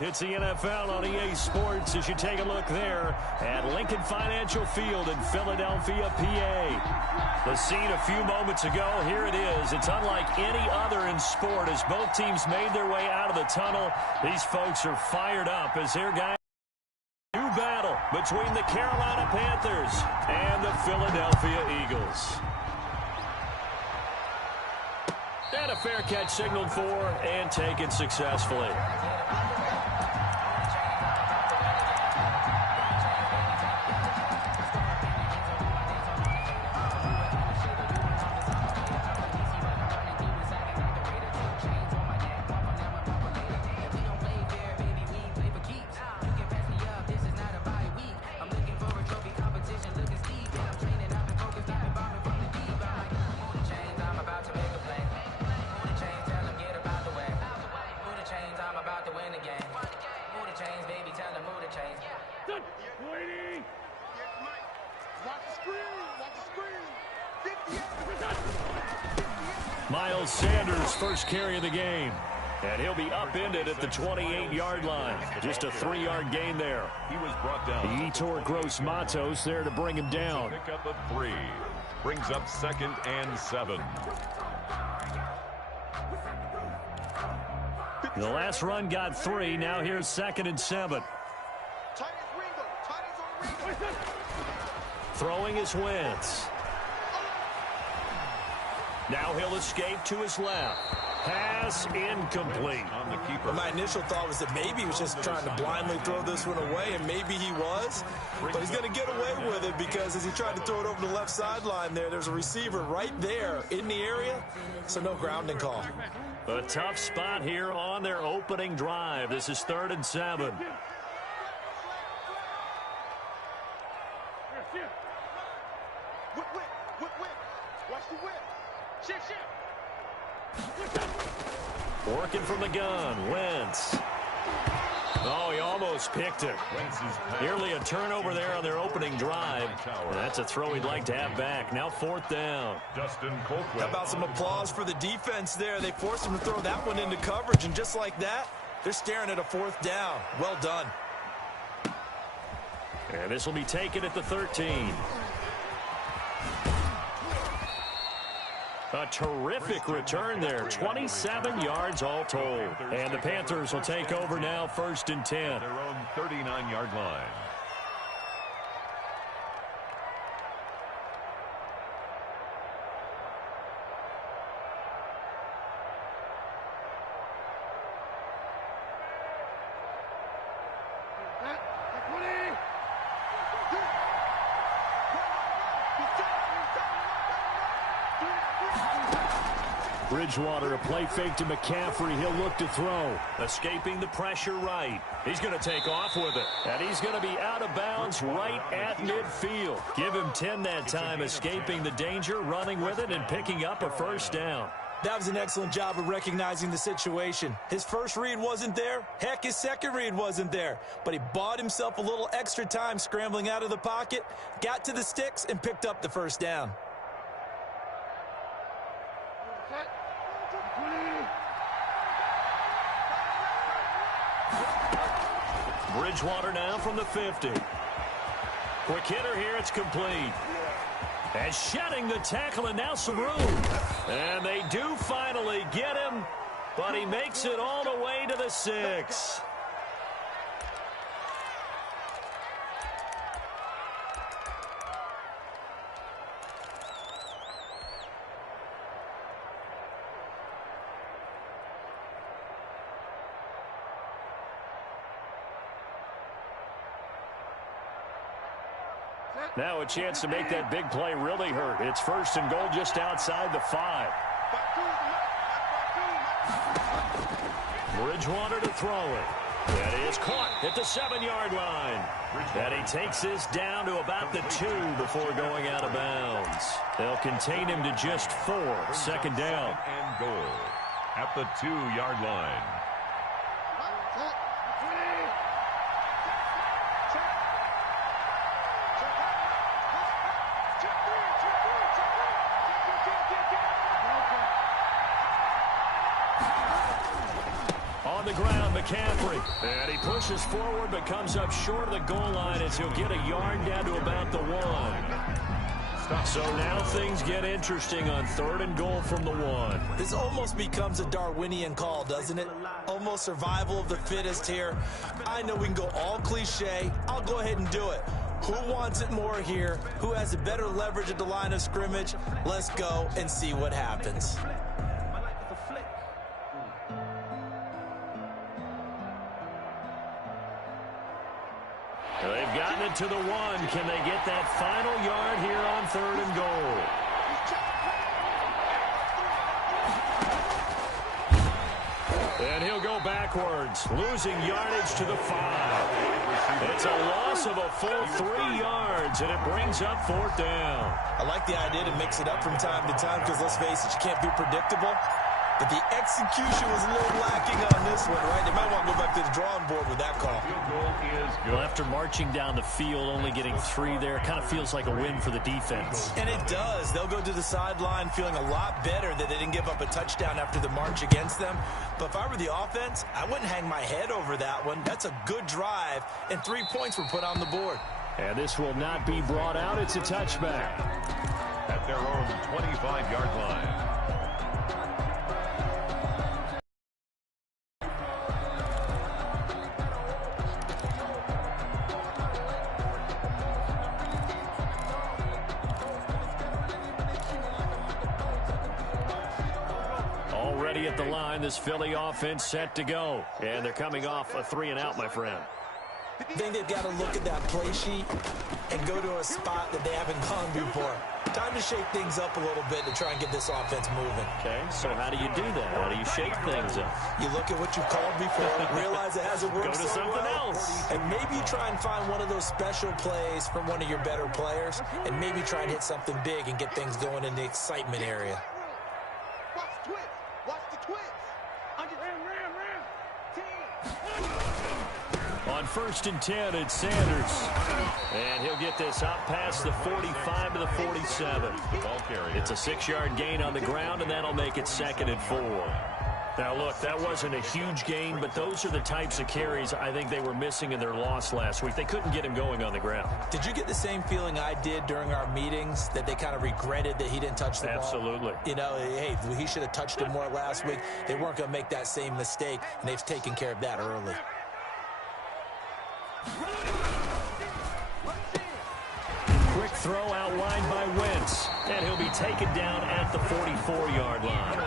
It's the NFL on EA Sports as you take a look there at Lincoln Financial Field in Philadelphia, PA. The scene a few moments ago, here it is. It's unlike any other in sport as both teams made their way out of the tunnel. These folks are fired up as their guys. New battle between the Carolina Panthers and the Philadelphia Eagles. And a fair catch signaled for and taken successfully. Miles Sanders first carry of the game. And he'll be upended at the 28-yard line. Just a 3-yard gain there. He was brought down. Yetur Gross-Matos there to bring him down. Pick up a 3. Brings up 2nd and 7. The last run got 3. Now here's 2nd and 7. Throwing is Wentz. Now he'll escape to his left. Pass incomplete. On the keeper. My initial thought was that maybe he was just trying to blindly throw this one away, and maybe he was. But he's going to get away with it because as he tried to throw it over the left sideline there's a receiver right there in the area, so no grounding call. A tough spot here on their opening drive. This is 3rd and 7. Working from the gun, Wentz. Oh, he almost picked it. Nearly a turnover there on their opening drive. That's a throw he'd like to have back. Now 4th down. How about some applause for the defense there? They forced him to throw that one into coverage, and just like that, they're staring at a 4th down. Well done. And this will be taken at the 13. A terrific return there. 27 yards all told. And the Panthers will take over now 1st and 10. Their own 39-yard line. Bridgewater, a play fake to McCaffrey. He'll look to throw. Escaping the pressure right. He's going to take off with it. And he's going to be out of bounds right at midfield. Give him 10 that time, escaping the danger, running with it, and picking up a 1st down. That was an excellent job of recognizing the situation. His first read wasn't there. Heck, his second read wasn't there. But he bought himself a little extra time scrambling out of the pocket, got to the sticks, and picked up the 1st down. Bridgewater now from the 50. Quick hitter here, it's complete. And shedding the tackle, and now some room. And they do finally get him, but he makes it all the way to the 6. Now a chance to make that big play really hurt. It's 1st and goal just outside the 5. Bridgewater to throw it. That is caught at the 7-yard line. And he takes this down to about the 2 before going out of bounds. They'll contain him to just 4. 2nd down. And goal at the 2-yard line. the ground, McCaffrey. And he pushes forward but comes up short of the goal line as he'll get a yard down to about the 1. So now things get interesting on 3rd and goal from the 1. This almost becomes a Darwinian call, doesn't it? Almost survival of the fittest here. I know we can go all cliche. I'll go ahead and do it. Who wants it more here? Who has the better leverage at the line of scrimmage? Let's go and see what happens. They've gotten it to the 1. Can they get that final yard here on 3rd and goal? And he'll go backwards, losing yardage to the 5. It's a loss of a full 3 yards, and it brings up 4th down. I like the idea to mix it up from time to time because, let's face it, you can't be predictable. But the execution was a little lacking on this one, right? They might want to go back to the drawing board with that call. Well, after marching down the field, only getting 3 there, it kind of feels like a win for the defense. And it does. They'll go to the sideline feeling a lot better that they didn't give up a touchdown after the march against them. But if I were the offense, I wouldn't hang my head over that one. That's a good drive, and 3 points were put on the board. And this will not be brought out. It's a touchback. At their own 25-yard line. At the line, this Philly offense set to go. And they're coming off a 3-and-out, my friend. I think they've got to look at that play sheet and go to a spot that they haven't gone before. Time to shake things up a little bit to try and get this offense moving. Okay, so how do you do that? How do you shake things up? You look at what you've called before, realize it hasn't worked Go to something else. And maybe you try and find one of those special plays from one of your better players, and maybe try and hit something big and get things going in the excitement area. On 1st and 10, it's Sanders. And he'll get this up past the 45 to the 47. It's a 6-yard gain on the ground, and that'll make it 2nd and 4. Now, look, that wasn't a huge gain, but those are the types of carries I think they were missing in their loss last week. They couldn't get him going on the ground. Did you get the same feeling I did during our meetings, that they kind of regretted that he didn't touch the ball? Absolutely. You know, hey, he should have touched it more last week. They weren't going to make that same mistake, and they've taken care of that early. Quick throw outlined by Wentz, and he'll be taken down at the 44-yard line.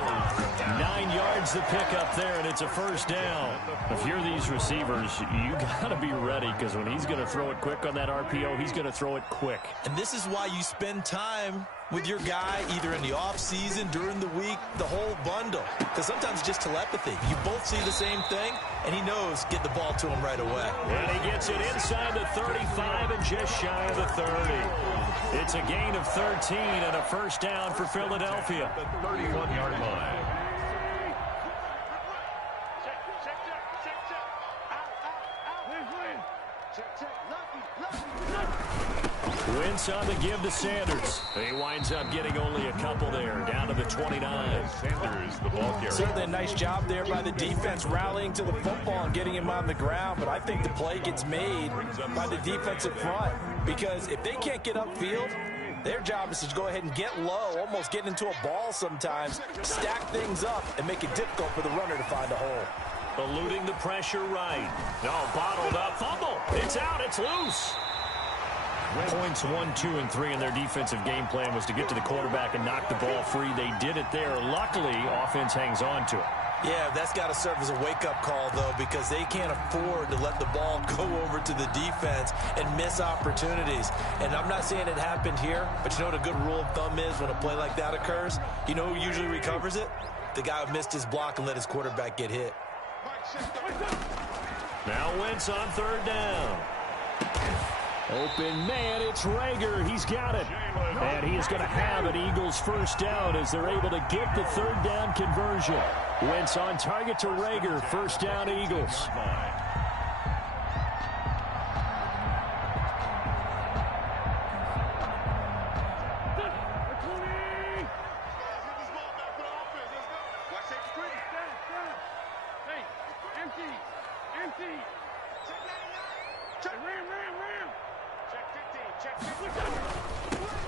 9 yards to pick up there, and it's a 1st down. If you're these receivers, you got to be ready, because when he's going to throw it quick on that RPO, he's going to throw it quick. And this is why you spend time with your guy either in the offseason, during the week, the whole bundle. Because sometimes it's just telepathy. You both see the same thing, and he knows get the ball to him right away. And he gets it inside the 35 and just shy of the 30. It's a gain of 13 and a 1st down for Philadelphia. The 31-yard line. Wentz on the give to Sanders. He winds up getting only a couple there, down to the 29. Sanders, the ball carrier. Certainly a nice job there by the defense rallying to the football and getting him on the ground, but I think the play gets made by the defensive front, because if they can't get upfield, their job is to go ahead and get low, almost get into a ball sometimes, stack things up, and make it difficult for the runner to find a hole. Eluding the pressure right. No, bottled up. Fumble. It's out. It's loose. Points 1, 2, and 3 in their defensive game plan was to get to the quarterback and knock the ball free. They did it there. Luckily, offense hangs on to it. Yeah, that's got to serve as a wake-up call, though, because they can't afford to let the ball go over to the defense and miss opportunities. And I'm not saying it happened here, but you know what a good rule of thumb is when a play like that occurs? You know who usually recovers it? The guy who missed his block and let his quarterback get hit. Now Wentz on 3rd down. Open man, it's Rager. He's got it. And he is going to have an Eagles 1st down as they're able to get the 3rd down conversion. Wentz on target to Rager. 1st down, Eagles.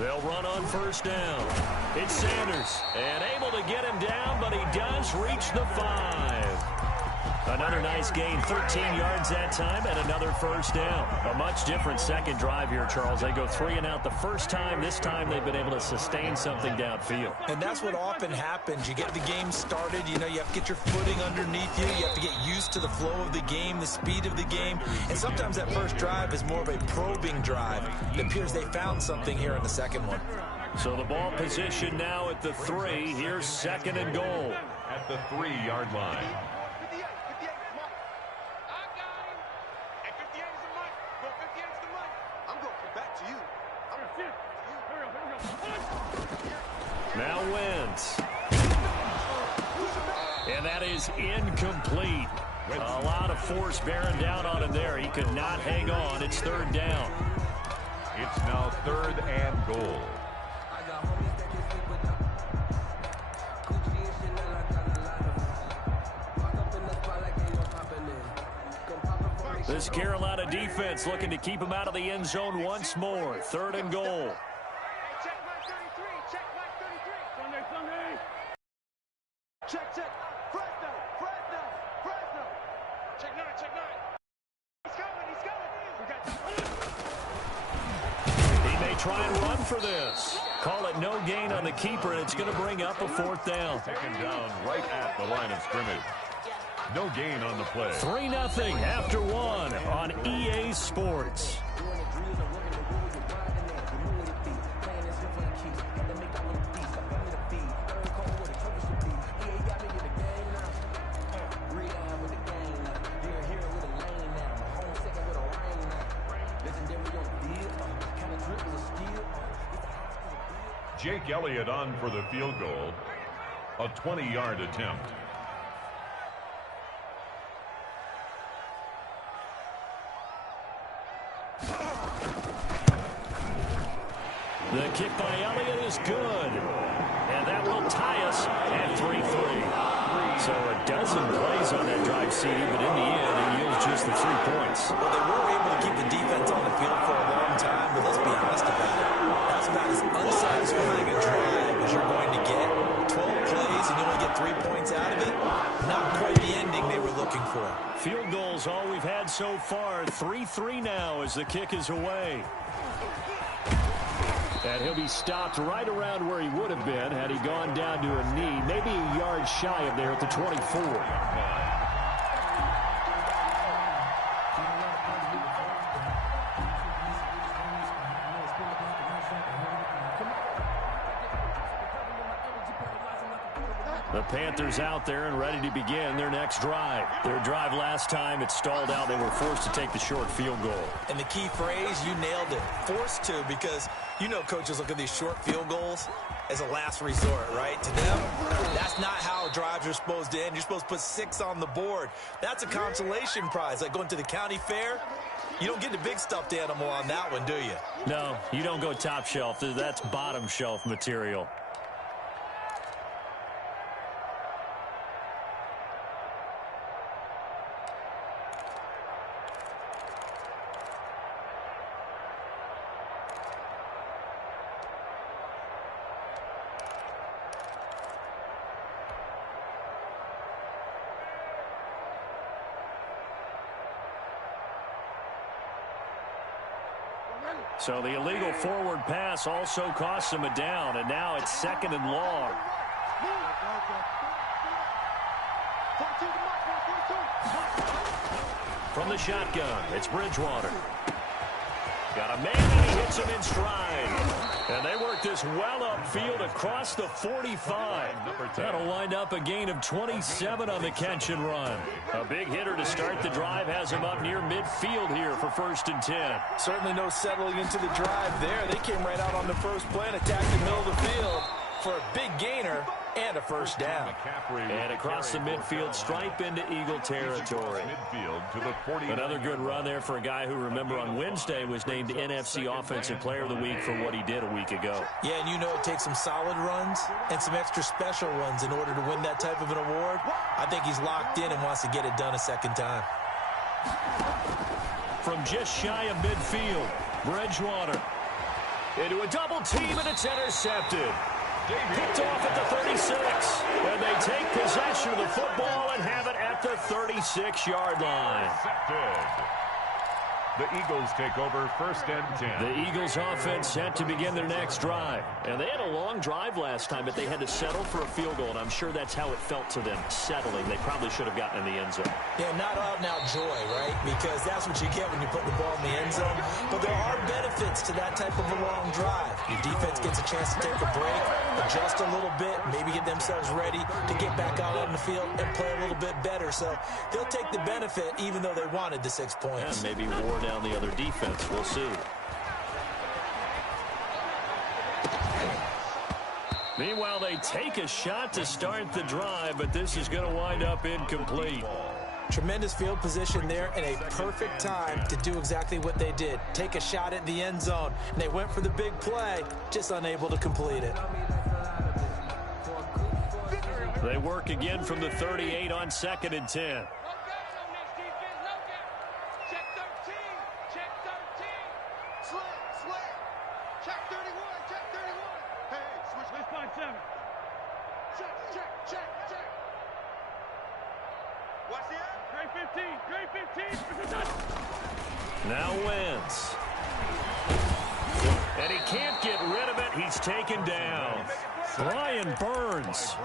They'll run on first down. It's Sanders, and able to get him down, but he does reach the 5. Another nice gain, 13 yards that time, and another first down. A much different second drive here, Charles. They go 3 and out the first time. This time they've been able to sustain something downfield. And that's what often happens. You get the game started. You know, you have to get your footing underneath you. You have to get used to the flow of the game, the speed of the game. And sometimes that first drive is more of a probing drive. It appears they found something here in the second one. So the ball position now at the 3. Here's second and goal. At the 3-yard line. Now Wentz. And that is incomplete. A lot of force bearing down on him there. He could not hang on. It's third down. It's now 3rd and goal. This Carolina defense looking to keep him out of the end zone once more. 3rd and goal. Check. Fresno. Check 9. He's coming. He may try and run for this. Call it no gain on the keeper, and it's going to bring up a 4th down. Taken down right at the line of scrimmage. No gain on the play. 3-0 after 1 on EA Sports. Jake Elliott on for the field goal. A 20-yard attempt. The kick by Elliott is good. And that will tie us at 3-3. So a dozen plays on that drive, CD, but in the end, it yields just the 3 points. Well, they were able to keep the defense on the field for a long time, but let's be honest about it. That's about as unsatisfying a drive as you're going to get. 12 plays and you only get 3 points out of it. Not quite the ending they were looking for. Field goals all we've had so far. 3-3 now as the kick is away. And he'll be stopped right around where he would have been had he gone down to a knee, maybe a yard shy of there at the 24. The Panthers out there and ready to begin their next drive. Their drive last time, it stalled out. They were forced to take the short field goal. And the key phrase, you nailed it. Forced to, because you know coaches look at these short field goals as a last resort, right? To them, that's not how drives are supposed to end. You're supposed to put 6 on the board. That's a consolation prize. Like going to the county fair, you don't get the big stuffed animal on that one, do you? No, you don't go top shelf. That's bottom shelf material. So the illegal forward pass also costs him a down, and now it's 2nd and long. From the shotgun, it's Bridgewater. Got a man, and he hits him in stride. And they work this well upfield across the 45. That'll wind up a gain of 27 on the catch and run. A big hitter to start the drive has him up near midfield here for 1st and 10. Certainly no settling into the drive there. They came right out on the first play and attacked the middle of the field for a big gainer and a first down. And across the midfield stripe into Eagle territory. Another good run there for a guy who, remember, on Wednesday was named NFC Offensive Player of the Week for what he did a week ago. Yeah, and you know it takes some solid runs and some extra special runs in order to win that type of an award. I think he's locked in and wants to get it done a second time. From just shy of midfield, Bridgewater. Into a double team, and it's intercepted. Picked off at the 36. And they take possession of the football and have it at the 36-yard line. The Eagles take over 1st and 10. The Eagles offense set to begin their next drive. And they had a long drive last time, but they had to settle for a field goal, and I'm sure that's how it felt to them, settling. They probably should have gotten in the end zone. Yeah, not out-and-out joy, right? Because that's what you get when you put the ball in the end zone. But there are benefits to that type of a long drive. Your defense gets a chance to take a break, adjust a little bit, maybe get themselves ready to get back out on the field and play a little bit better. So they'll take the benefit even though they wanted the 6 points. And maybe wore down the other defense. We'll see. Meanwhile, they take a shot to start the drive, but this is going to wind up incomplete. Tremendous field position there and a perfect time to do exactly what they did. Take a shot at the end zone. And they went for the big play, just unable to complete it. They work again from the 38 on 2nd and 10. Now wins. And he can't get rid of it. He's taken down. Brian Burns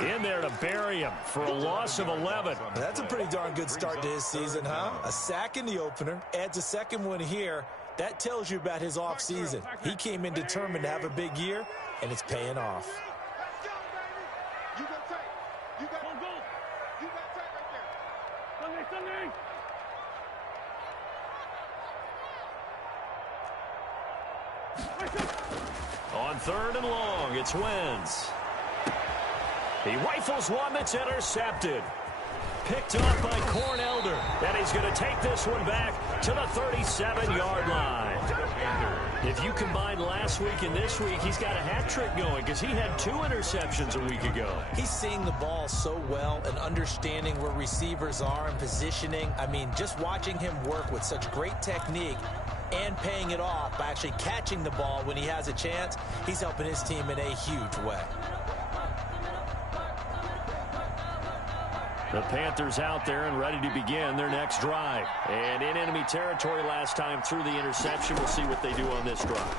in there to bury him for a loss of 11. That's a pretty darn good start to his season, huh? A sack in the opener, adds a second one here. That tells you about his offseason. He came in determined to have a big year, and it's paying off. On 3rd and long, it's Wentz. He rifles one that's intercepted. Picked off by Cornelder. And he's going to take this one back to the 37-yard line. If you combine last week and this week, he's got a hat trick going because he had 2 interceptions a week ago. He's seeing the ball so well and understanding where receivers are and positioning. I mean, just watching him work with such great technique and paying it off by actually catching the ball when he has a chance, he's helping his team in a huge way. The Panthers out there and ready to begin their next drive. And in enemy territory last time through the interception. We'll see what they do on this drive.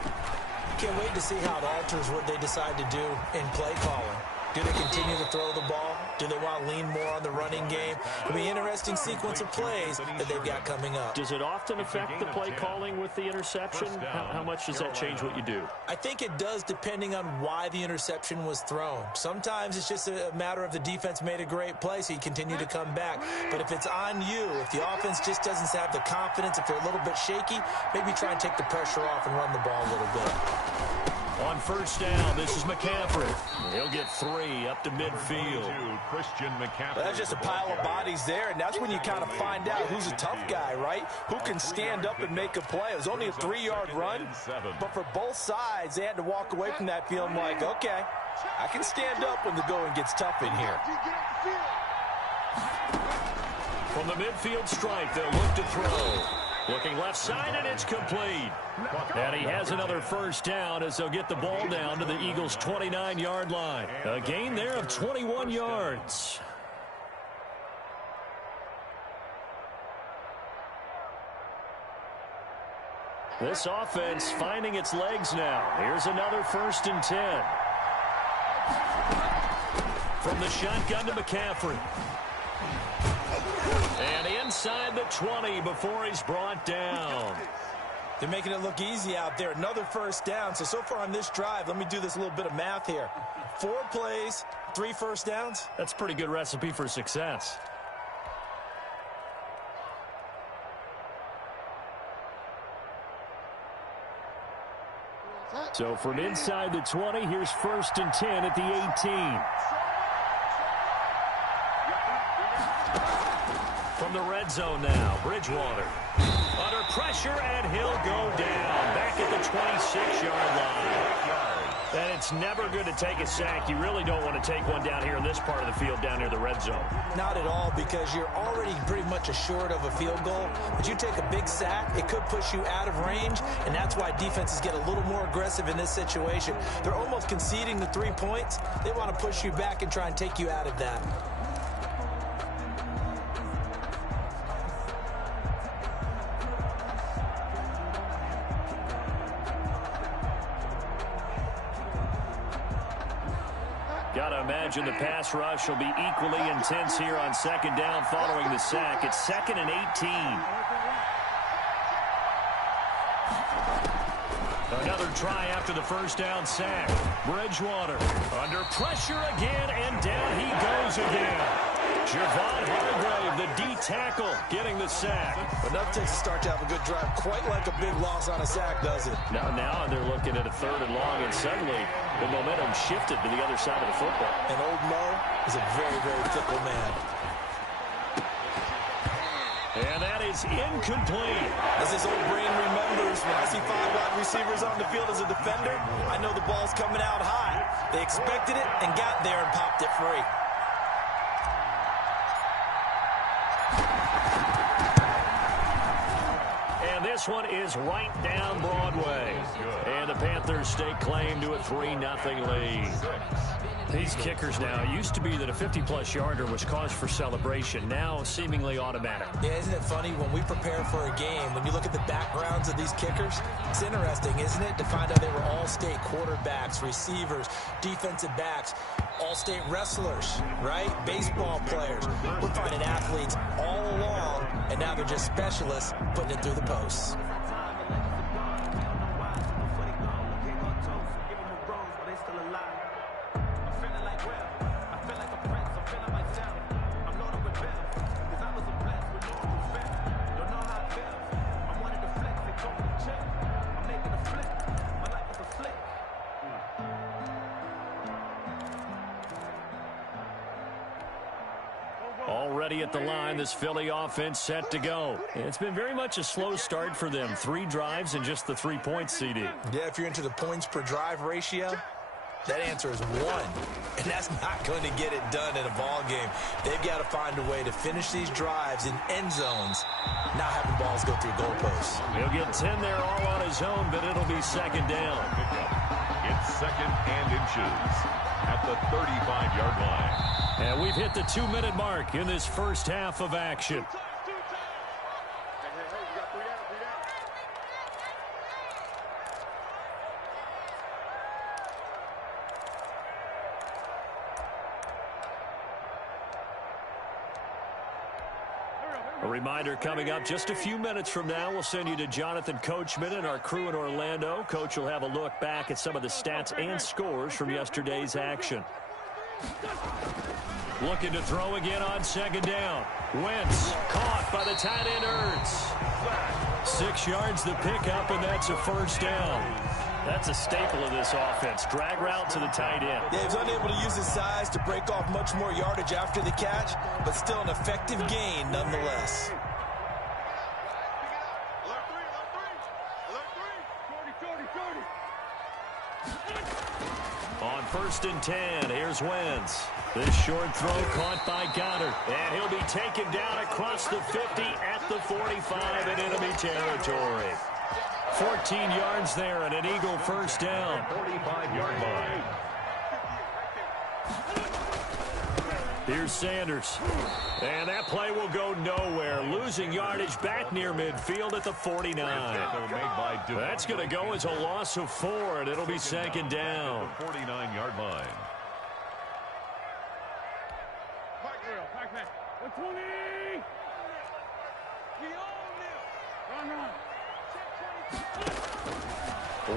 Can't wait to see how it alters what they decide to do in play calling. Do they continue to throw the ball? Do they want to lean more on the running game? It'll be an interesting sequence of plays that they've got coming up. Does it often affect the play calling with the interception? How much does that change what you do? I think it does depending on why the interception was thrown. Sometimes it's just a matter of the defense made a great play, so you continue to come back. But if it's on you, if the offense just doesn't have the confidence, if they're a little bit shaky, maybe try and take the pressure off and run the ball a little bit. On 1st down, this is McCaffrey. He'll get 3 up to midfield. Well, that's just a pile of bodies there, and that's when you kind of find out who's a tough guy, right? Who can stand up and make a play. It was only a 3-yard run, but for both sides, they had to walk away from that feeling like, okay, I can stand up when the going gets tough in here. From the midfield stripe, they'll look to throw. Looking left side, and it's complete. And he has another 1st down as they'll get the ball down to the Eagles' 29-yard line. A gain there of 21 yards. This offense finding its legs now. Here's another 1st and 10. From the shotgun to McCaffrey. And inside the 20 before he's brought down. They're making it look easy out there. Another 1st down. So far on this drive, let me do this little bit of math here. 4 plays, 3 1st downs. That's a pretty good recipe for success. So from inside the 20, here's 1st and 10 at the 18. From the red zone now, Bridgewater. Under pressure, and he'll go down. Back at the 26-yard line. And it's never good to take a sack. You really don't want to take one down here in this part of the field, down near the red zone. Not at all, because you're already pretty much assured of a field goal. But you take a big sack, it could push you out of range, and that's why defenses get a little more aggressive in this situation. They're almost conceding the 3 points. They want to push you back and try and take you out of that. Got to imagine the pass rush will be equally intense here on second down following the sack. It's 2nd and 18. Another try after the first down sack. Bridgewater under pressure again, and down he goes again. Javon Hargrave, the D tackle, getting the sack. Enough takes to start to have a good drive. Quite like a big loss on a sack, does it? Now they're looking at a 3rd and long, and suddenly the momentum shifted to the other side of the football. And old Mo is a very, very fickle man. And that is incomplete. As this old brain remembers, when I see 5 wide receivers on the field as a defender, I know the ball's coming out high. They expected it and got there and popped it free. And this one is right down Broadway. And the Panthers stake claim to a 3-0 lead. These kickers now, it used to be that a 50-plus yarder was cause for celebration. Now, seemingly automatic. Yeah, isn't it funny? When we prepare for a game, when you look at the backgrounds of these kickers, it's interesting, isn't it, to find out they were all-state quarterbacks, receivers, defensive backs, all-state wrestlers, right? Baseball players. We're finding athletes all along, and now they're just specialists putting it through the posts. Already at the line, this Philly offense set to go. And it's been very much a slow start for them. 3 drives and just the 3 points, CD. Yeah, if you're into the points per drive ratio, that answer is 1. And that's not going to get it done in a ball game. They've got to find a way to finish these drives in end zones, not having balls go through goalposts. He'll get 10 there all on his own, but it'll be second down. It's 2nd and inches at the 35-yard line. And we've hit the 2-minute mark in this first half of action. A reminder coming up just a few minutes from now, we'll send you to Jonathan Coachman and our crew in Orlando. Coach will have a look back at some of the stats and scores from yesterday's action. Looking to throw again on second down. Wentz caught by the tight end Ertz. 6 yards the pickup, and that's a first down. That's a staple of this offense. Drag route to the tight end. Yeah, he was unable to use his size to break off much more yardage after the catch, but still an effective gain nonetheless. On 1st and 10, here's Wentz. This short throw caught by Goddard. And he'll be taken down across the 50 at the 45 in enemy territory. 14 yards there and an Eagle first down. 45-yard line. Here's Sanders. And that play will go nowhere. Losing yardage back near midfield at the 49. That's going to go as a loss of 4, and it'll be second down. 49-yard line.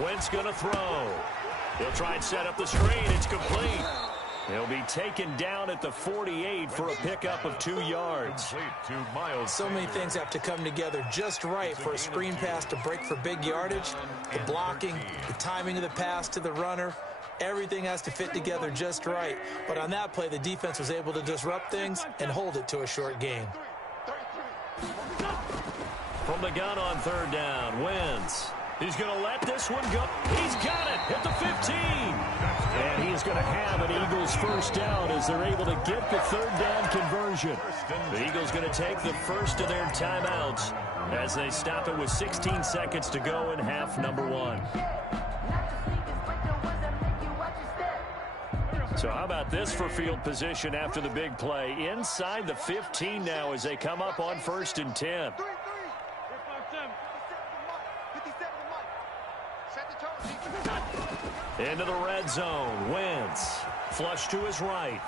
Wentz going to throw. He'll try and set up the screen. It's complete. He'll be taken down at the 48 for a pickup of 2 yards. So many things have to come together just right for a screen pass to break for big yardage. The blocking, the timing of the pass to the runner, everything has to fit together just right. But on that play, the defense was able to disrupt things and hold it to a short gain. From the gun on 3rd down, Wentz. He's going to let this one go. He's got it at the 15. And he's going to have an Eagles first down as they're able to get the third down conversion. The Eagles going to take the first of their timeouts as they stop it with 16 seconds to go in half number 1. So how about this for field position after the big play? Inside the 15 now as they come up on 1st and 10. Into the red zone. Wentz. Flush to his right.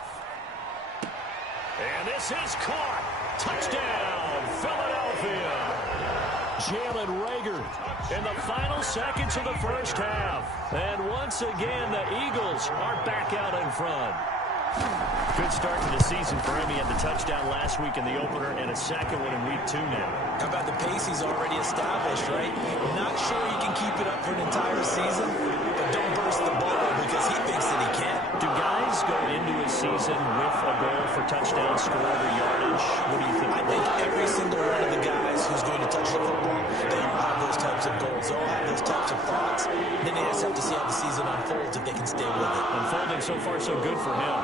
And this is caught. Touchdown, Philadelphia. Jalen Reagor in the final seconds of the first half. And once again, the Eagles are back out in front. Good start to the season for him. He had the touchdown last week in the opener and a second one in week 2 now. How about the pace he's already established, right? Not sure he can keep it up for an entire season, but don't burst the bubble because he thinks that he can. Do guys go into a season with a goal for touchdown score or yardage? What do you think? I think every single one of the guys who's going to touch the football, they all have those types of goals. They all have those types of thoughts. And then they just have to see how the season unfolds if they can stay with it. Unfolding so far so good for him.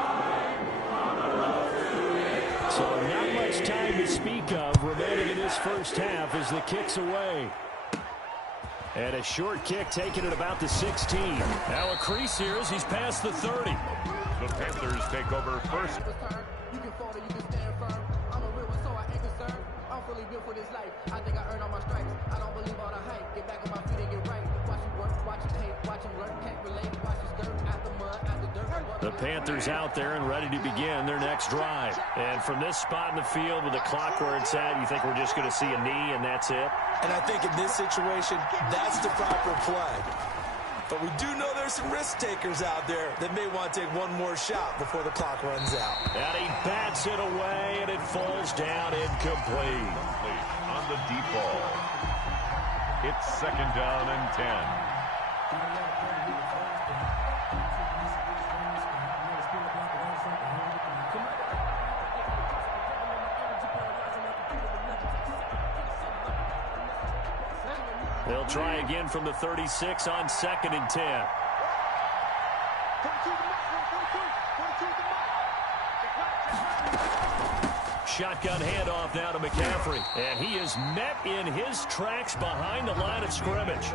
So not much time to speak of remaining in this first half as the kick's away. And a short kick taken at about the 16. Now a crease here as he's past the 30. The Panthers take over first. You can fall or you can stand firm. I'm a real one, so I ain't concerned. I'm fully built for this life. I think I earned all my stripes. I don't believe all the hype. Get back on my feet and get right. Watch him work, watch him hate, watch him learn, can't relate. Watch his dirt at the mud, at the dirt. The Panthers out there and ready to begin their next drive. And from this spot in the field with the clock where it's at, you think we're just going to see a knee and that's it? And I think in this situation, that's the proper play. But we do know there's some risk takers out there that may want to take one more shot before the clock runs out. And he bats it away, and it falls down incomplete. On the deep ball. It's 2nd down and 10. They'll try again from the 36 on 2nd and 10. Shotgun handoff now to McCaffrey. And he is met in his tracks behind the line of scrimmage.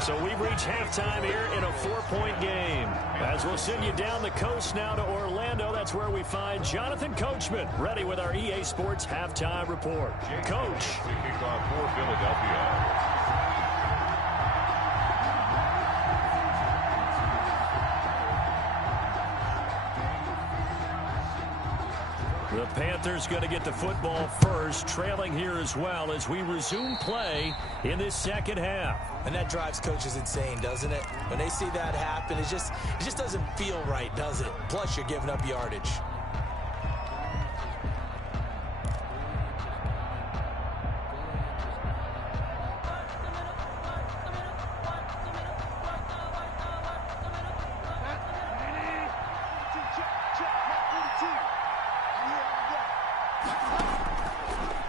So we've reached halftime here in a 4-point game. As we'll send you down the coast now to Orlando, that's where we find Jonathan Coachman, ready with our EA Sports halftime report. Coach. To kick off for Philadelphia. The Panthers going to get the football first, trailing here as well as we resume play in this second half. And that drives coaches insane, doesn't it? When they see that happen, it just doesn't feel right, does it? Plus, you're giving up yardage.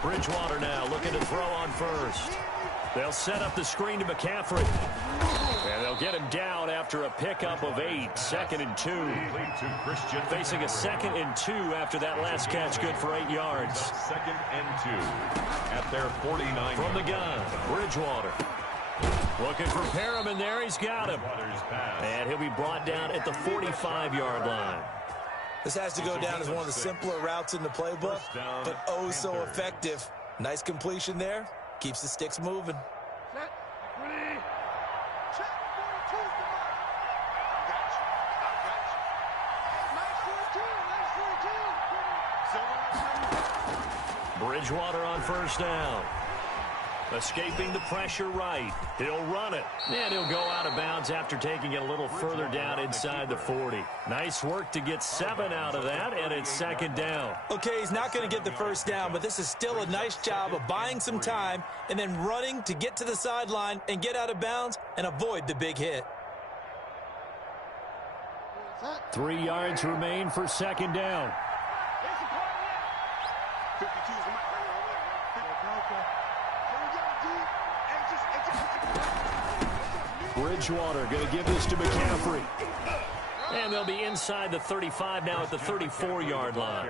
Bridgewater now looking to throw on first. They'll set up the screen to McCaffrey. And they'll get him down after a pickup of 8. 2nd and 2. Facing a 2nd and 2 after that last catch, good for 8 yards. 2nd and 2 at their 49. From the gun, Bridgewater. Looking for Perriman there. He's got him. And he'll be brought down at the 45-yard line. This has to go down as one of the simpler routes in the playbook, but oh so effective. Nice completion there. Keeps the sticks moving. Bridgewater on first down. Escaping the pressure right. He'll run it. And he'll go out of bounds after taking it a little further down inside the 40. Nice work to get 7 out of that, and it's 2nd down. Okay, he's not going to get the first down, but this is still a nice job of buying some time and then running to get to the sideline and get out of bounds and avoid the big hit. 3 yards remain for 2nd down. Bridgewater going to give this to McCaffrey. And they'll be inside the 35 now at the 34-yard line.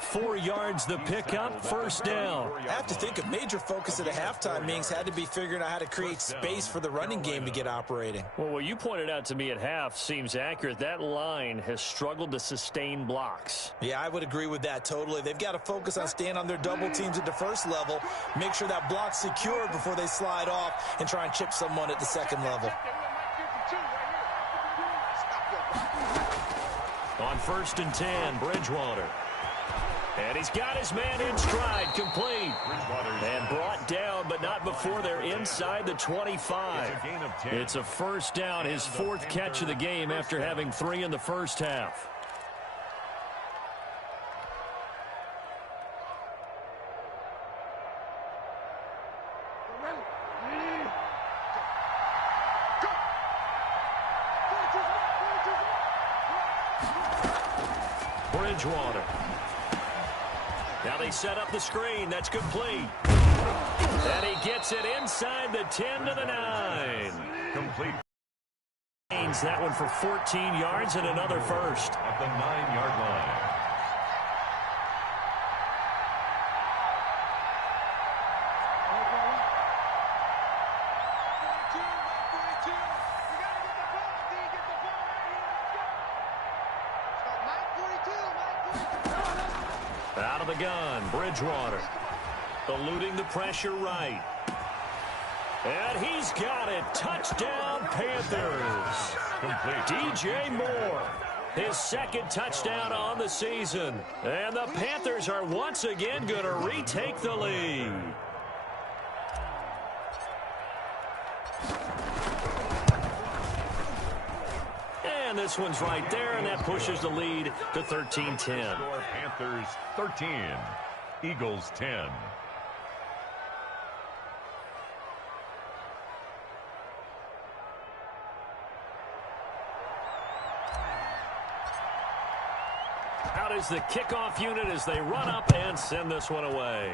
4 yards the pickup, first down. I have to think a major focus at the halftime meetings had to be figuring out how to create space for the running game to get operating. Well, what you pointed out to me at half seems accurate. That line has struggled to sustain blocks. Yeah, I would agree with that totally. They've got to focus on staying on their double teams at the first level, make sure that block's secured before they slide off and try and chip someone at the second level. On 1st and 10, Bridgewater. And he's got his man in stride, complete. And brought down, but not before they're inside the 25. It's a first down, his 4th catch of the game after having 3 in the first half. Bridgewater. Now they set up the screen. That's complete. And he gets it inside the 10 to the 9. Complete. Gains that one for 14 yards and another first. At the 9-yard line. Out of the gun, Bridgewater. Eluding the pressure right. And he's got it. Touchdown, Panthers. DJ Moore. His 2nd touchdown on the season. And the Panthers are once again going to retake the lead. And this one's right there, and that pushes the lead to 13-10. Panthers 13, Eagles 10. Out is the kickoff unit as they run up and send this one away.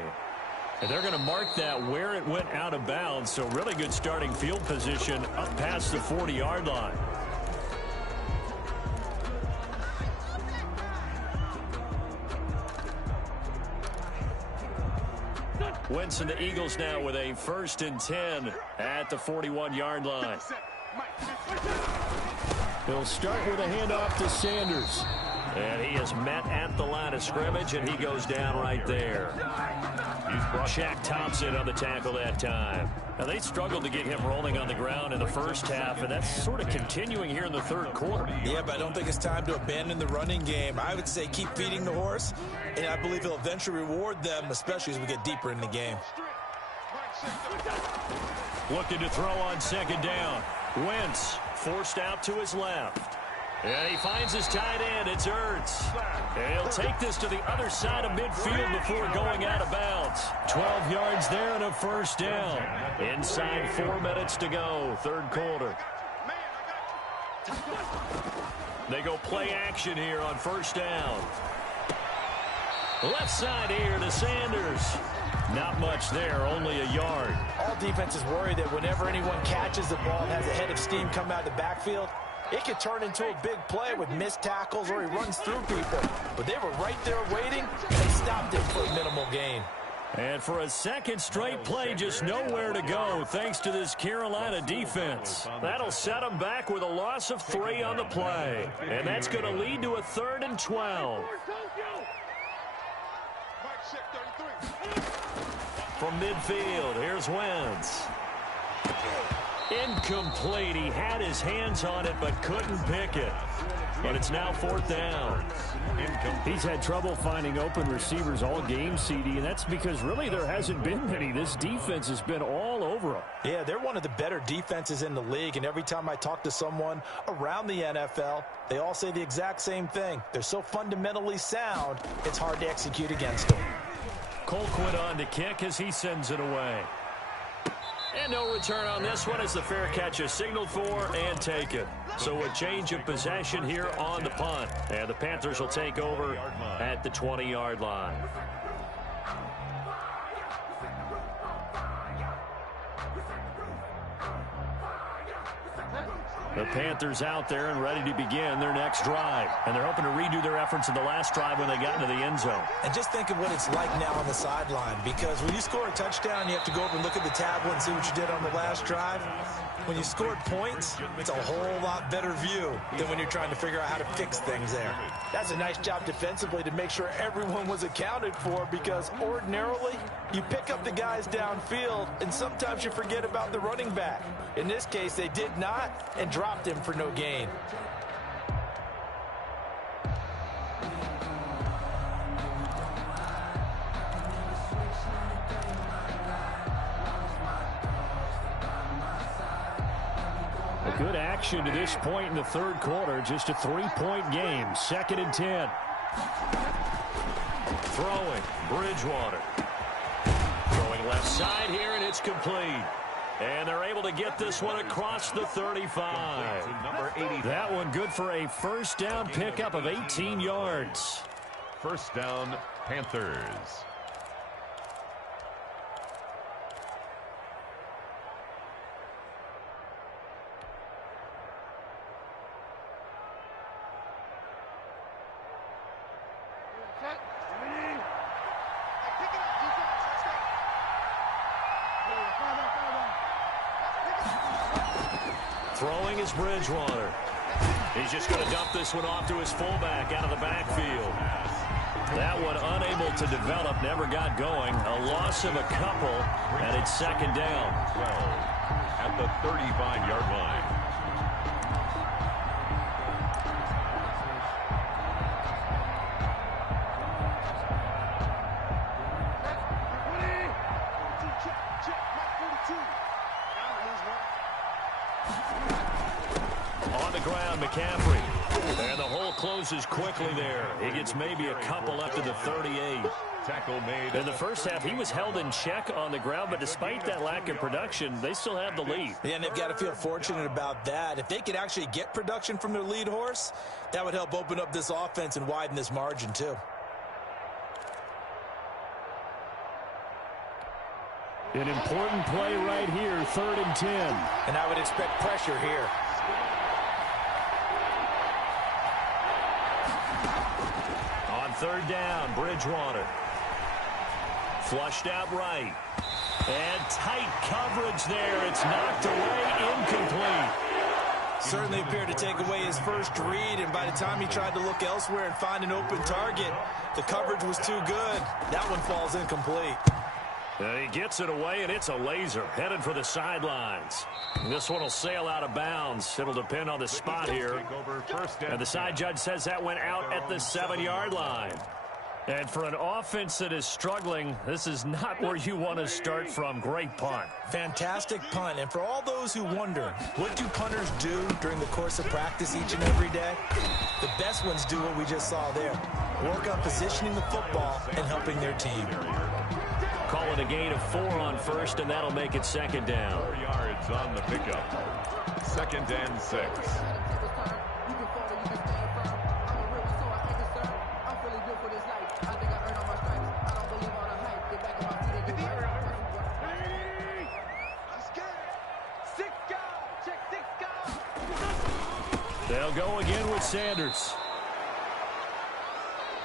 And they're going to mark that where it went out of bounds, so really good starting field position up past the 40-yard line. Wentz and the Eagles now with a 1st and 10 at the 41-yard line. He'll start with a handoff to Sanders. And he is met at the line of scrimmage, and he goes down right there. Shaq Thompson on the tackle that time. Now, they struggled to get him rolling on the ground in the first half, and that's sort of continuing here in the 3rd quarter. Yeah, but I don't think it's time to abandon the running game. I would say keep feeding the horse, and I believe he'll eventually reward them, especially as we get deeper in the game. Looking to throw on 2nd down. Wentz forced out to his left. And he finds his tight end. It's Ertz. And he'll take this to the other side of midfield before going out of bounds. 12 yards there and a first down. Inside 4 minutes to go, 3rd quarter. They go play action here on 1st down. Left side here to Sanders. Not much there, only a yard. All defenses worry that whenever anyone catches the ball and has a head of steam come out of the backfield, it could turn into a big play with missed tackles or he runs through people. But they were right there waiting, and they stopped it for a minimal gain. And for a 2nd straight play, just nowhere to go thanks to this Carolina defense. That'll set them back with a loss of 3 on the play. And that's going to lead to a 3rd and 12. From midfield, here's Wentz. Incomplete. He had his hands on it but couldn't pick it. But it's now 4th down. He's had trouble finding open receivers all game, CD, and that's because really there hasn't been many. This defense has been all over him. Yeah, they're one of the better defenses in the league, and every time I talk to someone around the NFL, they all say the exact same thing. They're so fundamentally sound, it's hard to execute against them. Colquitt on to kick as he sends it away. And no return on this one as the fair catch is signaled for and taken. So a change of possession here on the punt. And the Panthers will take over at the 20-yard line. The Panthers out there and ready to begin their next drive. And they're hoping to redo their efforts in the last drive when they got into the end zone. And just think of what it's like now on the sideline, because when you score a touchdown, you have to go over and look at the tablet and see what you did on the last drive. When you scored points, it's a whole lot better view than when you're trying to figure out how to fix things there. That's a nice job defensively to make sure everyone was accounted for, because ordinarily you pick up the guys downfield and sometimes you forget about the running back. In this case, they did not and dropped him for no gain. A good action to this point in the third quarter. Just a 3-point game. 2nd and 10. Throwing. Bridgewater. Throwing left side here, and it's complete. And they're able to get this one across the 35. That one good for a first down pickup of 18 yards. First down, Panthers. Throwing is Bridgewater. He's just going to dump this one off to his fullback out of the backfield. That one unable to develop, never got going. A loss of a couple, and it's 2nd down. 12 at the 35-yard line. On the ground, McCaffrey. And the hole closes quickly there. He gets maybe a couple up to the 38. Tackle made. In the first half, he was held in check on the ground, but despite that lack of production, they still have the lead. Yeah, and they've got to feel fortunate about that. If they could actually get production from their lead horse, that would help open up this offense and widen this margin too. An important play right here, 3rd and 10. And I would expect pressure here. On 3rd down, Bridgewater. Flushed out right. And tight coverage there. It's knocked away, incomplete. Certainly appeared to take away his first read, and by the time he tried to look elsewhere and find an open target, the coverage was too good. That one falls incomplete. He gets it away, and it's a laser headed for the sidelines. This one will sail out of bounds. It'll depend on the spot here. And the side judge says that went out at the 7-yard line. And for an offense that is struggling, this is not where you want to start from. Great punt. Fantastic punt. And for all those who wonder, what do punters do during the course of practice each and every day? The best ones do what we just saw there. Work on positioning the football and helping their team. Call it a gain of 4 on first, and that'll make it 2nd down. 4 yards on the pickup. 2nd and 6. They'll go again with Sanders.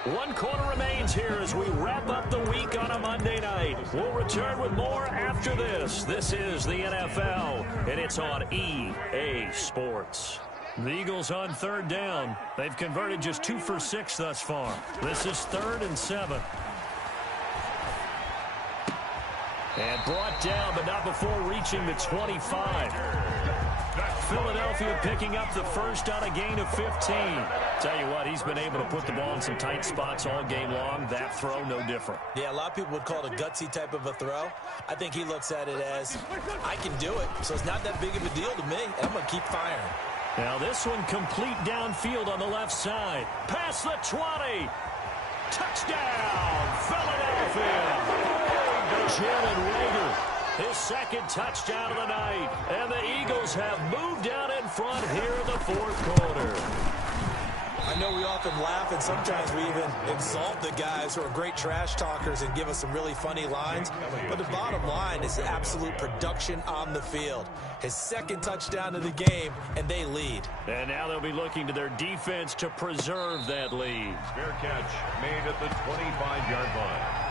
1 quarter remains here as we wrap up the week on a Monday night. We'll return with more after this. This is the NFL, and it's on EA Sports. The Eagles on 3rd down. They've converted just 2 for 6 thus far. This is 3rd and 7. And brought down, but not before reaching the 25. Philadelphia picking up the first on a gain of 15. Tell you what, he's been able to put the ball in some tight spots all game long. That throw, no different. Yeah, a lot of people would call it a gutsy type of a throw. I think he looks at it as, I can do it, so it's not that big of a deal to me, and I'm going to keep firing. Now this one complete downfield on the left side. Past the 20. Touchdown, Philadelphia. Jalen Reagor. His 2nd touchdown of the night. And the Eagles have moved out in front here in the 4th quarter. I know we often laugh, and sometimes we even exalt the guys who are great trash talkers and give us some really funny lines. But the bottom line is absolute production on the field. His second touchdown of the game, and they lead. And now they'll be looking to their defense to preserve that lead. Fair catch made at the 25-yard line.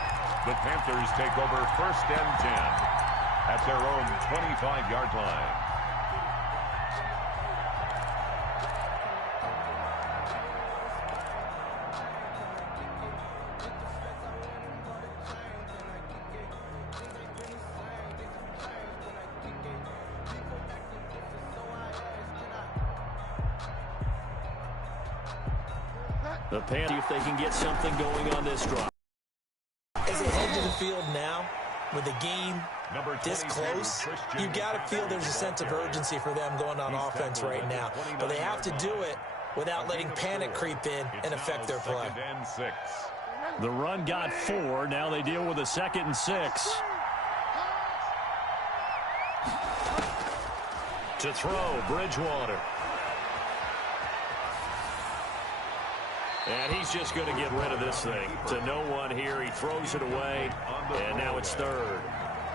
The Panthers take over 1st and 10 at their own 25-yard line. The Panthers, if they can get something going on this drive. As they head to the field now, with the game this close, you got to feel there's a sense of urgency for them going on offense right now. But they have to do it without letting panic creep in and affect their play. The run got 4. Now they deal with a 2nd and 6. To throw, Bridgewater. And he's just going to get rid of this thing. To no one here. He throws it away, and now it's 3rd.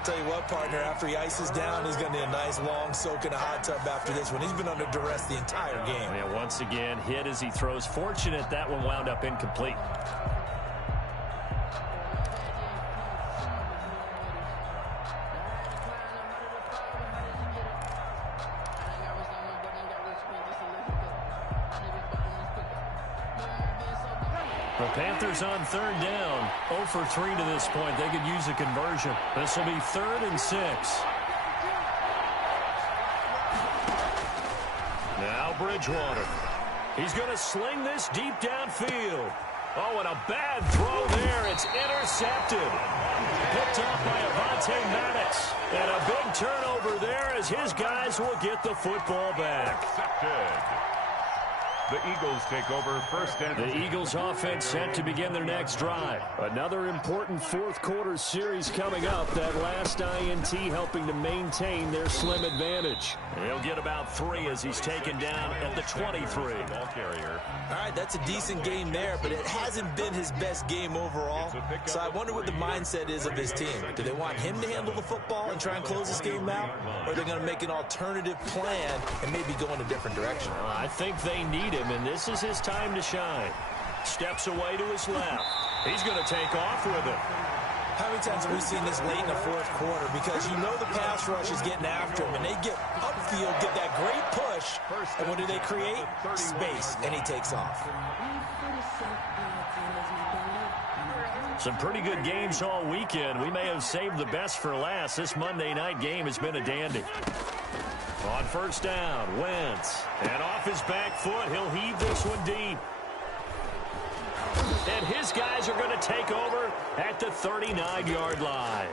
Tell you what, partner, after he ices down, he's going to need a nice long soak in a hot tub after this one. He's been under duress the entire game. Yeah, once again, hit as he throws. Fortunate that one wound up incomplete. The Panthers on 3rd down. 0 for 3 to this point. They could use a conversion. This will be 3rd and 6. Now Bridgewater. He's going to sling this deep downfield. Oh, and a bad throw there. It's intercepted. Picked off by Avonte Maddox. And a big turnover there as his guys will get the football back. Accepted. The Eagles take over 1st and 10. The Eagles offense set to begin their next drive. Another important 4th quarter series coming up. That last INT helping to maintain their slim advantage. He'll get about 3 as he's taken down at the 23. Ball carrier. All right, that's a decent game there, but it hasn't been his best game overall. So I wonder what the mindset is of his team. Do they want him to handle the football and try and close this game out? Or are they going to make an alternative plan and maybe go in a different direction? I think they need him, and this is his time to shine. Steps away to his left. He's going to take off with it. How many times have we seen this late in the 4th quarter? Because you know the pass rush is getting after him, and they get upfield, get that great push, and what do they create? Space, and he takes off. Some pretty good games all weekend. We may have saved the best for last. This Monday night game has been a dandy. On 1st down, Wentz. And off his back foot, he'll heave this one deep. And his guys are going to take over at the 39-yard line.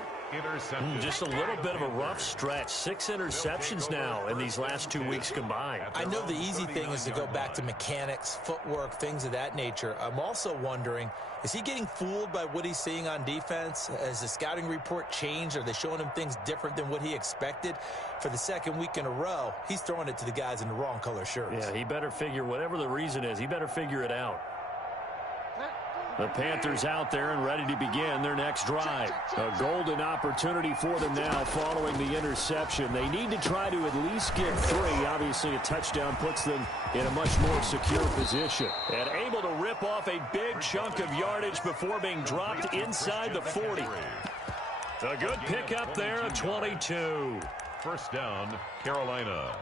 Just a little bit of a rough stretch. 6 interceptions now in these last 2 weeks combined. I know the easy thing is to go back to mechanics, footwork, things of that nature. I'm also wondering, is he getting fooled by what he's seeing on defense? Has the scouting report changed? Are they showing him things different than what he expected? For the 2nd week in a row, he's throwing it to the guys in the wrong color shirts. Yeah, he better figure, whatever the reason is, he better figure it out. The Panthers out there and ready to begin their next drive. A golden opportunity for them now following the interception. They need to try to at least get 3. Obviously, a touchdown puts them in a much more secure position. And able to rip off a big chunk of yardage before being dropped inside the 40. A good pickup there at 22. 1st down, Carolina.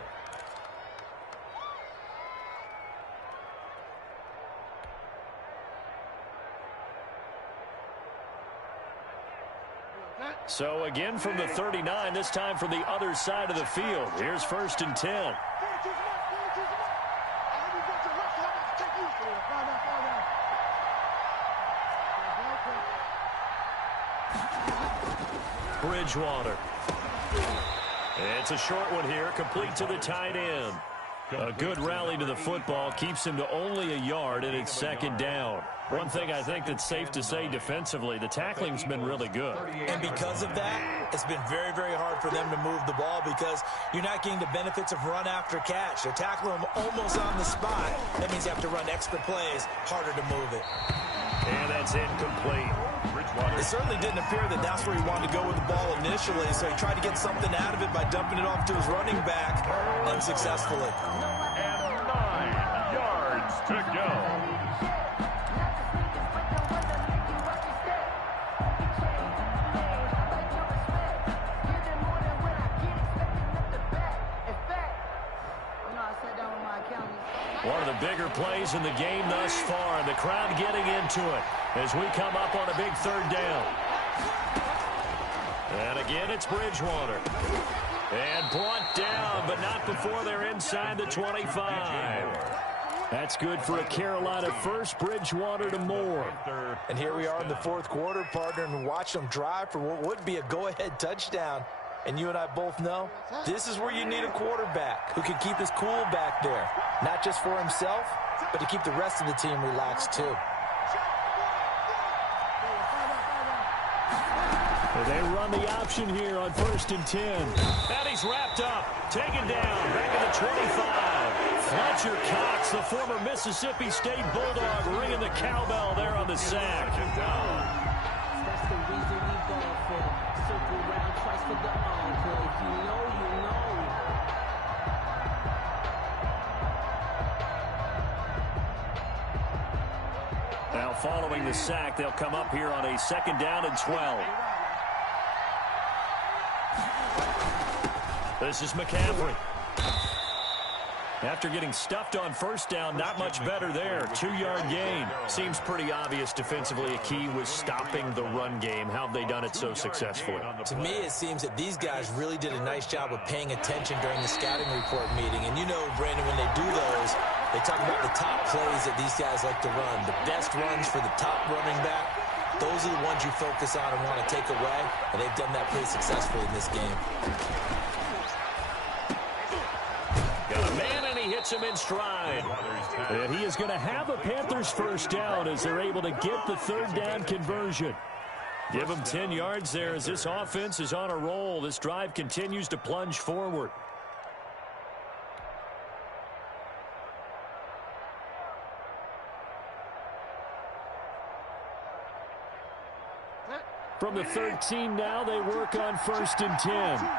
So again from the 39, this time from the other side of the field. Here's 1st and 10. Bridgewater. It's a short one here, complete to the tight end. A good rally to the football keeps him to only a yard, and it's second down. One thing I think that's safe to say defensively, the tackling's been really good. And because of that, it's been very, very hard for them to move the ball because you're not getting the benefits of run after catch. They're tackling them almost on the spot. That means you have to run extra plays, harder to move it. And that's incomplete. It certainly didn't appear that that's where he wanted to go with the ball initially, so he tried to get something out of it by dumping it off to his running back unsuccessfully. And 9 yards to go. One of the bigger plays in the game thus far, and the crowd getting into it as we come up on a big third down. And again, it's Bridgewater. And brought down, but not before they're inside the 25. That's good for a Carolina first. Bridgewater to Moore. And here we are in the fourth quarter, partner, and watch them drive for what would be a go-ahead touchdown. And you and I both know this is where you need a quarterback who can keep his cool back there. Not just for himself, but to keep the rest of the team relaxed too. They run the option here on 1st and 10. And he's wrapped up. Taken down. Back at the 25. Fletcher Cox, the former Mississippi State Bulldog, ringing the cowbell there on the sack. That's the reason we ball for. Circle round twice for the encore. If you know, you know. Now following the sack, they'll come up here on a 2nd down and 12. This is McCaffrey. After getting stuffed on 1st down, not much better there. 2-yard gain. Seems pretty obvious defensively a key was stopping the run game. How have they done it so successfully? To me, it seems that these guys really did a nice job of paying attention during the scouting report meeting. And you know, Brandon, when they do those, they talk about the top plays that these guys like to run. The best runs for the top running back. Those are the ones you focus on and want to take away. And they've done that pretty successfully in this game. Got a man, and he hits him in stride. And he is going to have a Panthers first down as they're able to get the 3rd down conversion. Give him 10 yards there as this offense is on a roll. This drive continues to plunge forward. From the 13 now, they work on 1st and 10.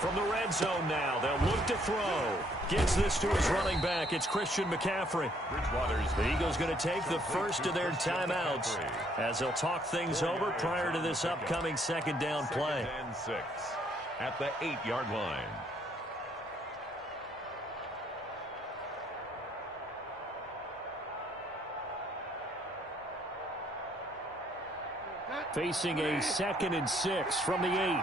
From the red zone now, they'll look to throw. Gets this to his running back. It's Christian McCaffrey. The Eagles going to take the first of their timeouts as they'll talk things over prior to this upcoming 2nd down play. 2nd and 6 at the 8-yard line. Facing a 2nd and 6 from the 8.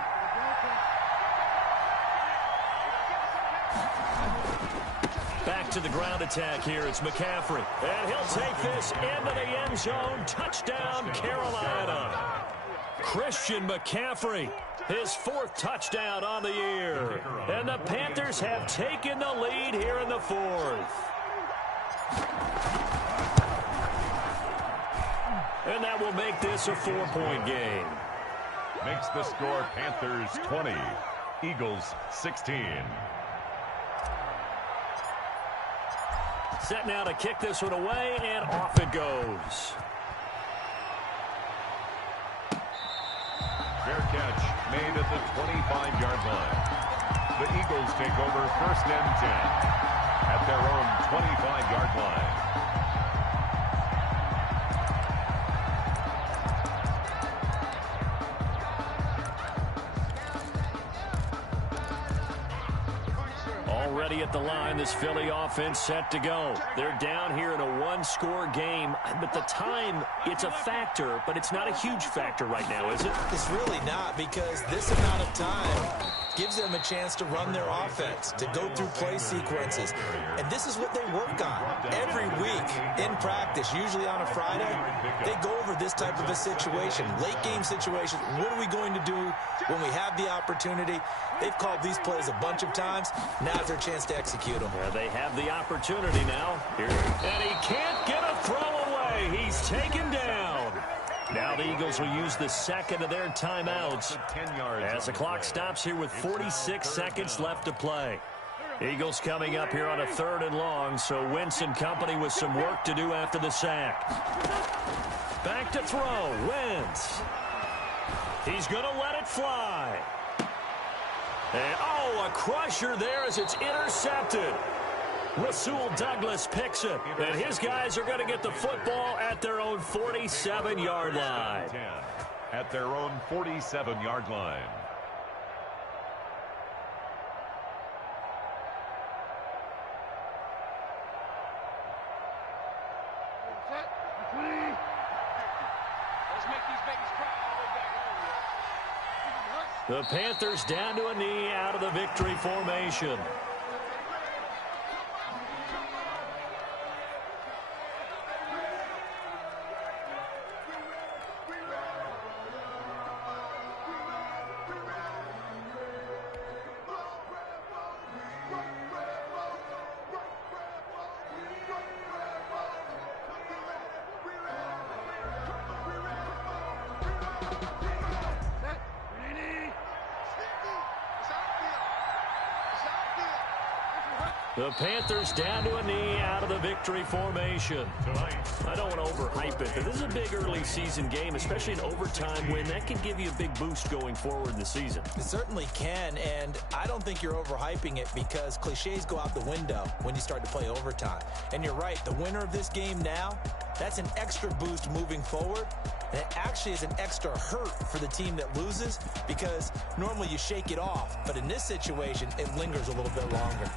Back to the ground attack here. It's McCaffrey. And he'll take this into the end zone. Touchdown, Carolina. Christian McCaffrey, his 4th touchdown on the year. And the Panthers have taken the lead here in the 4th. And that will make this a 4-point game. Makes the score Panthers 20, Eagles 16. Set now to kick this one away, and off it goes. Fair catch made at the 25-yard line. The Eagles take over 1st and 10 at their own 25-yard line. ready at the line. This Philly offense set to go. They're down here in a one-score game. But the time, it's a factor, but it's not a huge factor right now, is it? It's really not, because this amount of time gives them a chance to run their offense, to go through play sequences. And this is what they work on every week in practice, usually on a Friday. They go over this type of a situation, late game situation. What are we going to do when we have the opportunity? They've called these plays a bunch of times. Now's their chance to execute them. Yeah, they have the opportunity now. And he can't get a throw away. He's taken down. Now the Eagles will use the second of their timeouts as the clock stops here with 46 seconds left to play. Eagles coming up here on a 3rd and long, so Wentz and company with some work to do after the sack. Back to throw. Wentz. He's going to let it fly. And, a crusher there as it's intercepted. Rasul Douglas picks it, and his guys are going to get the football at their own 47-yard line. At their own 47-yard line. The Panthers down to a knee out of the victory formation. The Panthers down to a knee out of the victory formation. I don't want to overhype it, but this is a big early season game, especially an overtime win. That can give you a big boost going forward in the season. It certainly can, and I don't think you're overhyping it, because cliches go out the window when you start to play overtime. And you're right, the winner of this game now, that's an extra boost moving forward. And it actually is an extra hurt for the team that loses, because normally you shake it off, but in this situation, it lingers a little bit longer.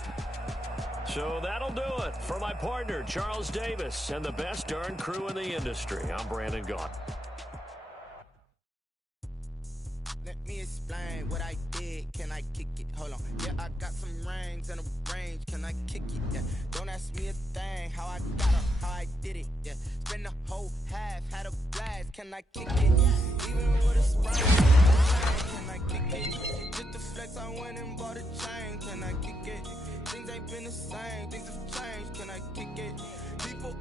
So that'll do it for my partner, Charles Davis, and the best darn crew in the industry. I'm Brandon Gaudin. Let me explain what I did. Can I kick it? Hold on. Yeah, I got some rings and a range. Can I kick it? Yeah. Don't ask me a thing. How I got her, how I did it. Yeah. Spend the whole half, had a blast. Can I kick it? Even with a sprain. Can I kick it? Just the flex, I went and bought a chain. Can I kick it? Things ain't been the same. Things have changed. Can I kick it? People